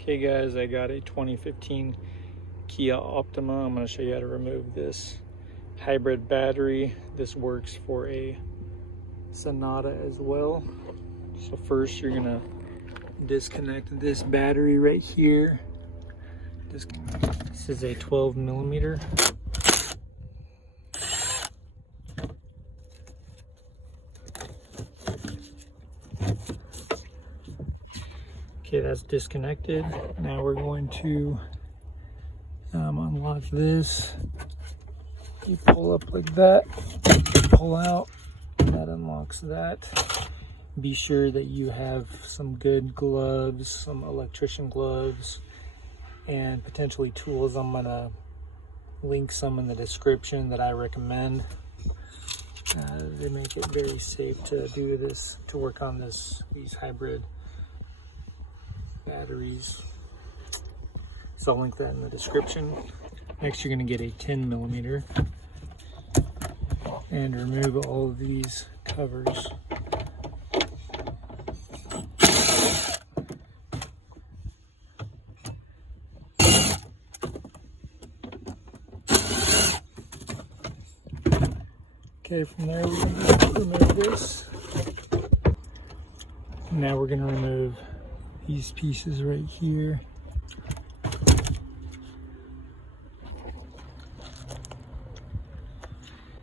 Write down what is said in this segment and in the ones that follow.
Okay guys, I got a 2015 Kia Optima. I'm going to show you how to remove this hybrid battery. This works for a Sonata as well. So first you're going to disconnect this battery right here. This is a 12 millimeter. Okay, that's disconnected. Now we're going to unlock this. You pull up like that, pull out, and that unlocks that. Be sure that you have some good gloves, some electrician gloves, and potentially tools. I'm gonna link some in the description that I recommend. They make it very safe to do this, to work on these hybrid batteries. So I'll link that in the description. Next, you're going to get a 10 millimeter and remove all of these covers. Okay, from there we're going to remove this. Now we're going to remove these pieces right here.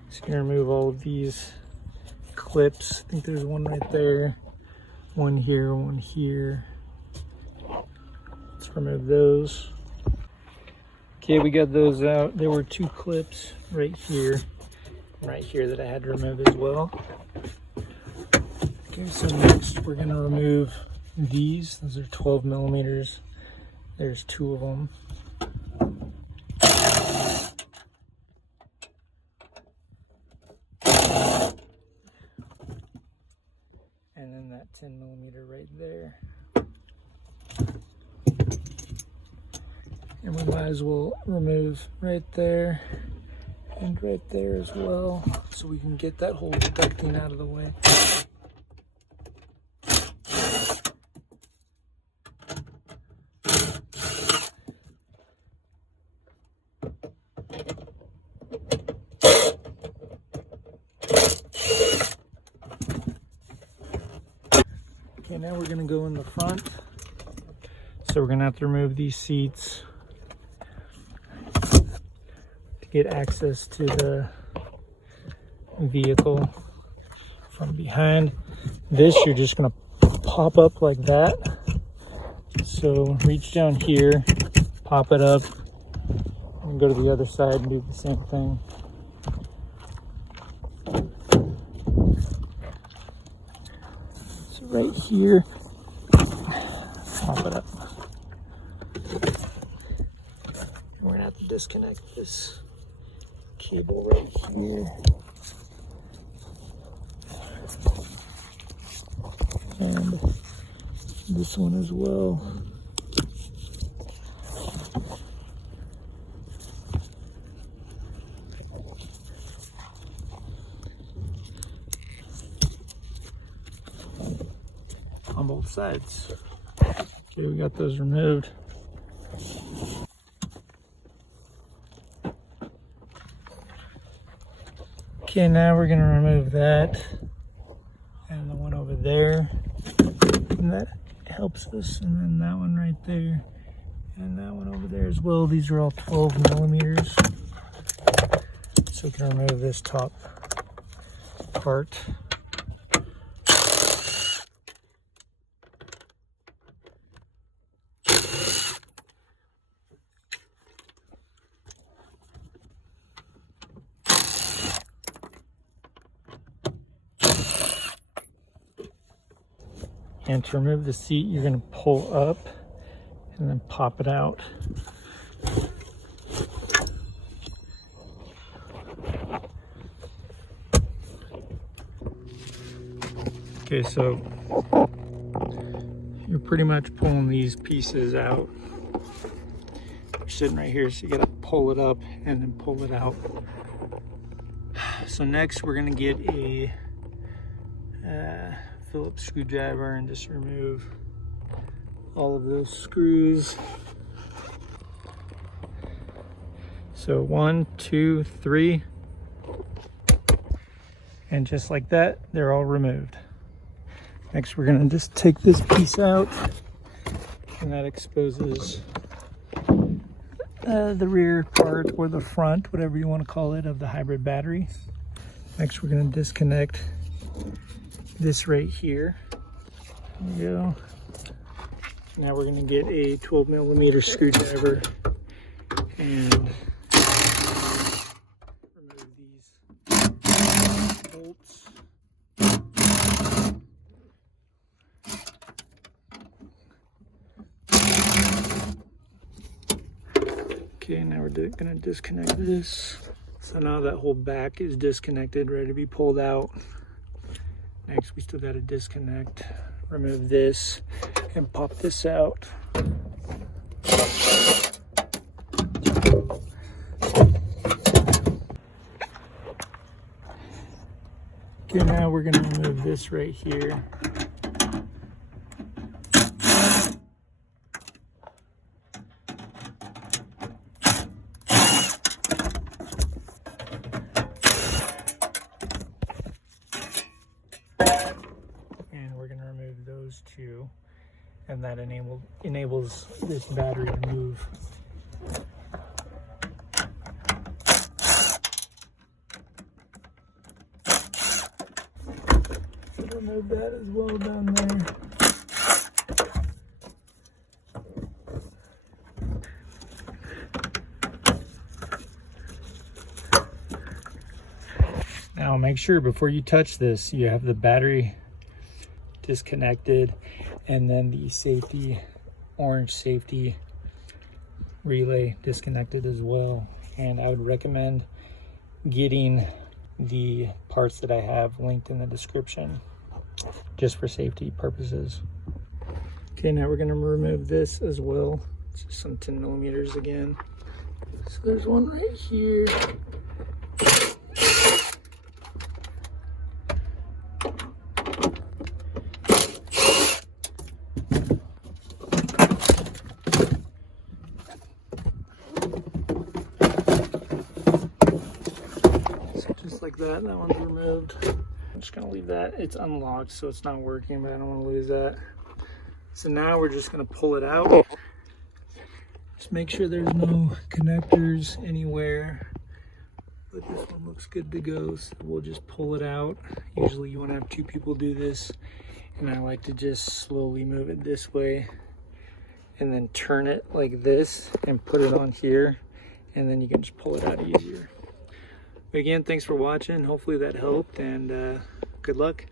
So you're going to remove all of these clips. I think there's one right there, one here, one here. Let's remove those. Okay, we got those out. There were two clips right here that I had to remove as well. Okay, so next we're going to remove these. Those are 12 millimeters. There's two of them. And then that 10 millimeter right there. And we might as well remove right there and right there as well, so we can get that whole ducting out of the way. Okay, now we're going to go in the front. So we're going to have to remove these seats to get access to the vehicle from behind. This you're just going to pop up like that. So reach down here, pop it up, and go to the other side and do the same thing. So right here, pop it up. We're gonna have to disconnect this cable right here. And this one as well. On both sides. Okay, we got those removed. Okay, now we're going to remove that and the one over there, and that helps us, and then that one right there and that one over there as well. These are all 12 millimeters, so we can remove this top part. And to remove the seat, you're going to pull up and then pop it out. Okay, so you're pretty much pulling these pieces out. You're sitting right here, so you got to pull it up and then pull it out. So next we're going to get a Phillips screwdriver and just remove all of those screws. So 1, 2, 3. And just like that, they're all removed. Next, we're gonna just take this piece out, and that exposes the rear part, or the front, whatever you want to call it, of the hybrid battery. Next, we're gonna disconnect this right here. There we go. Now we're gonna get a 12mm screwdriver and remove these bolts. Okay, now we're gonna disconnect this. So now that whole back is disconnected, ready to be pulled out. Next, we still gotta disconnect, remove this, and pop this out. Okay, now we're gonna remove this right here. And we're gonna remove those two, and that enables this battery to move. Remove that as well down there. Now make sure before you touch this, you have the battery disconnected, and then the orange safety relay disconnected as well. And I would recommend getting the parts that I have linked in the description, just for safety purposes. Okay, now we're going to remove this as well. It's just some 10mm again. So there's one right here. So just like that one's removed. I'm just gonna leave that. It's unlocked, so it's not working, but I don't want to lose that. So now we're just gonna pull it out. Just make sure there's no connectors anywhere. But this one looks good to go, so we'll just pull it out. Usually you want to have 2 people do this, and I like to just slowly move it this way and then turn it like this and put it on here, and then you can just pull it out easier. But again, thanks for watching. Hopefully that helped, and good luck.